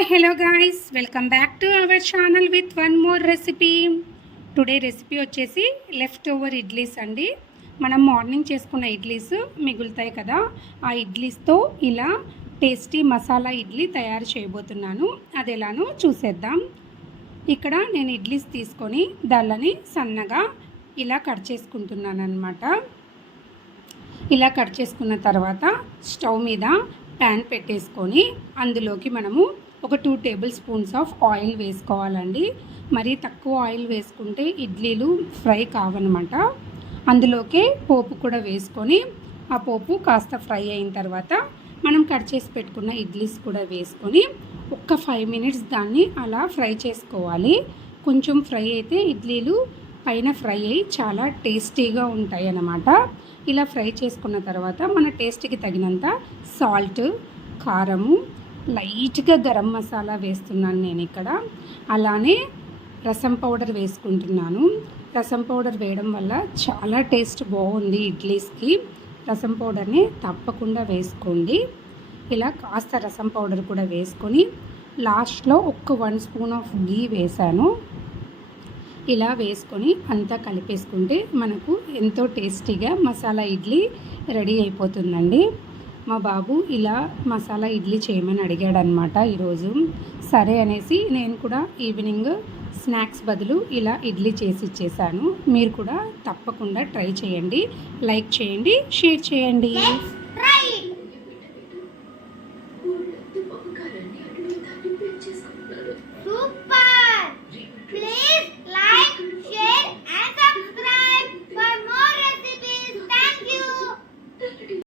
Hi hello guys, welcome back to our channel with one more recipe. Today recipe వచ్చేసి left over idlis అండి. మనం morning చేసుకున్న ఇడ్లీస్ మిగులుతాయి కదా, ఆ ఇడ్లీస్తో ఇలా టేస్టీ మసాలా ఇడ్లీ తయారు చేయబోతున్నాను. అది ఎలానో చూసేద్దాం. ఇక్కడ నేను ఇడ్లీస్ తీసుకొని దాళ్ళని సన్నగా ఇలా కట్ చేసుకుంటున్నాను అన్నమాట. ఇలా కట్ చేసుకున్న తర్వాత స్టవ్ మీద ప్యాన్ పెట్టేసుకొని అందులోకి మనము ఒక 2 టేబుల్ స్పూన్స్ ఆఫ్ ఆయిల్ వేసుకోవాలండి. మరీ తక్కువ ఆయిల్ వేసుకుంటే ఇడ్లీలు ఫ్రై కావన్నమాట. అందులోకి పోపు కూడా వేసుకొని ఆ పోపు కాస్త ఫ్రై అయిన తర్వాత మనం కట్ చేసి పెట్టుకున్న ఇడ్లీస్ కూడా వేసుకొని ఒక్క 5 మినిట్స్ దాన్ని అలా ఫ్రై చేసుకోవాలి. కొంచెం ఫ్రై అయితే ఇడ్లీలు పైన ఫ్రై అయ్యి చాలా టేస్టీగా ఉంటాయి అన్నమాట. ఇలా ఫ్రై చేసుకున్న తర్వాత మన టేస్ట్కి తగినంత సాల్ట్, కారము, లైట్గా గరం మసాలా వేస్తున్నాను నేను ఇక్కడ. అలానే రసం పౌడర్ వేసుకుంటున్నాను. రసం పౌడర్ వేయడం వల్ల చాలా టేస్ట్ బాగుంది ఇడ్లీస్కి. రసం పౌడర్ని తప్పకుండా వేసుకోండి. ఇలా కాస్త రసం పౌడర్ కూడా వేసుకొని లాస్ట్లో ఒక 1 స్పూన్ ఆఫ్ గీ వేసాను. ఇలా వేసుకొని అంతా కలిపేసుకుంటే మనకు ఎంతో టేస్టీగా మసాలా ఇడ్లీ రెడీ అయిపోతుందండి. మా బాబు ఇలా మసాలా ఇడ్లీ చేయమని అడిగాడనమాట ఈరోజు. సరే అనేసి నేను కూడా ఈవినింగ్ స్నాక్స్ బదులు ఇలా ఇడ్లీ చేసి ఇచ్చేసాను. మీరు కూడా తప్పకుండా ట్రై చేయండి, లైక్ చేయండి, షేర్ చేయండి.